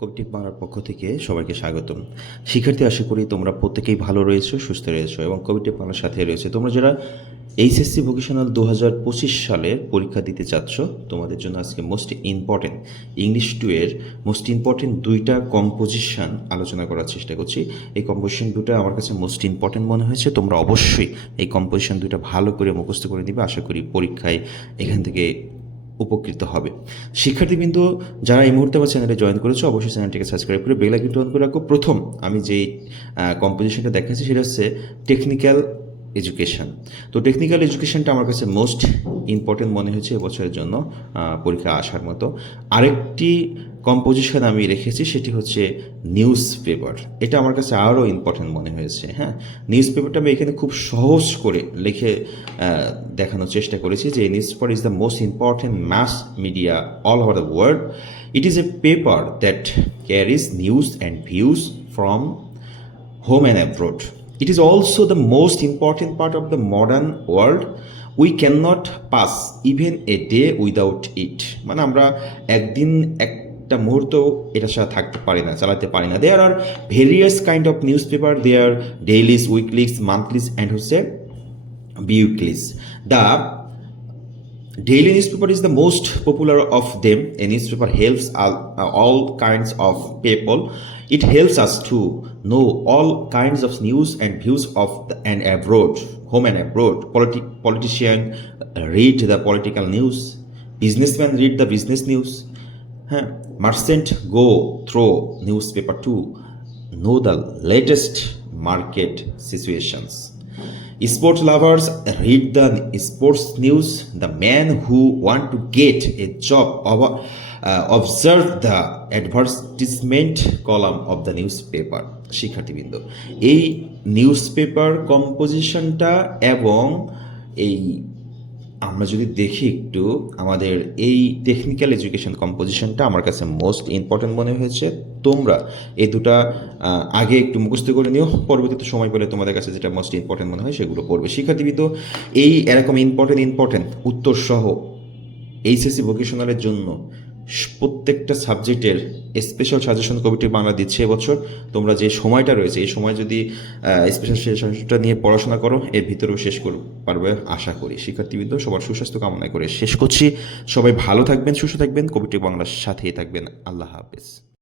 কবিটিক বাংলার পক্ষ থেকে সবাইকে স্বাগতম। শিক্ষার্থী, আশা করি তোমরা প্রত্যেকেই ভালো রয়েছো, সুস্থ রয়েছো এবং কবিটিক বাংলার সাথে রয়েছে। তোমরা যারা এইচএসসি ভোকেশনাল দু হাজার পঁচিশ সালের পরীক্ষা দিতে চাচ্ছ, তোমাদের জন্য আজকে মোস্ট ইম্পর্টেন্ট ইংলিশ টু এর মোস্ট ইম্পর্টেন্ট দুইটা কম্পোজিশন আলোচনা করার চেষ্টা করছি। এই কম্পোজিশন দুটো আমার কাছে মোস্ট ইম্পর্টেন্ট মনে হয়েছে। তোমরা অবশ্যই এই কম্পোজিশন দুটো ভালো করে মুখস্থ করে দিবে আশা করি পরীক্ষায় এখান থেকে উপকৃত হবে। শিক্ষার্থীবৃন্দ, যারা এই মুহূর্তে আমার চ্যানেলে জয়েন করেছ, অবশ্যই চ্যানেলটিকে সাবস্ক্রাইব করে বেল আইকনটি অন করে রাখো। প্রথম আমি যেই কম্পোজিশনটা দেখাচ্ছি, সেটা হচ্ছে টেকনিক্যাল এডুকেশন তো টেকনিক্যাল এডুকেশনটা আমার কাছে মোস্ট ইম্পর্টেন্ট মনে হয়েছে এবছরের জন্য পরীক্ষা আসার মতো। আরেকটি কম্পোজিশন আমি রেখেছি, সেটি হচ্ছে নিউজ পেপার এটা আমার কাছে আরও ইম্পর্টেন্ট মনে হয়েছে হ্যাঁ? নিউজ পেপারটা আমি এখানে খুব সহজ করে লিখে দেখানোর চেষ্টা করেছি যে newspaper is the most important mass media all over the world it is a paper that carries news and views from home and abroad. It is also the most important part of the modern world. We not pass even a day without it মানে আমরা একদিন একটা মুহূর্ত এটার সাথে থাকতে পারি না, চালাতে পারি না। There are various kind of newspaper there dailies weeklies monthlies and হচ্ছে biweeklies the Daily newspaper is the most popular of them. A newspaper helps all, all kinds of people. It helps us to know all kinds of news and views of the, and abroad, home and abroad. Politi- politician uh, read the political news. Businessmen read the business news. Huh? Merchant go through newspaper to know the latest market situations. Sports lovers read the sports news the man who want to get a job observe the advertisement column of the newspaper শিক্ষার্থীবৃন্দ, এই news paper কম্পোজিশনটা এবং এই আমরা যদি দেখি একটু, আমাদের এই টেকনিক্যাল এডুকেশন কম্পোজিশনটা আমার কাছে মোস্ট ইম্পর্টেন্ট মনে হয়েছে। তোমরা এই দুটা আগে একটু মুখস্থ করে নিও। পরবর্তীতে সময় পেলে তোমাদের কাছে যেটা মোস্ট ইম্পর্টেন্ট মনে হয় সেগুলো পড়বে। শিক্ষার্থীবিদ এই এরকম ইম্পর্টেন্ট ইম্পর্টেন্ট উত্তরসহ এইচএসসি ভোকেশনালের জন্য প্রত্যেকটা সাবজেক্টের স্পেশাল সাজেশন কমিটি বাংলা দিচ্ছে এবছর। তোমরা যে সময়টা রয়েছে, এই সময় যদি স্পেশাল সাজেশনটা নিয়ে পড়াশোনা করো, এর ভিতরেও শেষ কর পারবে, আশা করি। শিক্ষার্থীবৃন্দ, সবার সুস্বাস্থ্য কামনা করে শেষ করছি। সবাই ভালো থাকবেন, সুস্থ থাকবেন। কবিটি বাংলার সাথেই থাকবেন। আল্লাহ হাফেজ।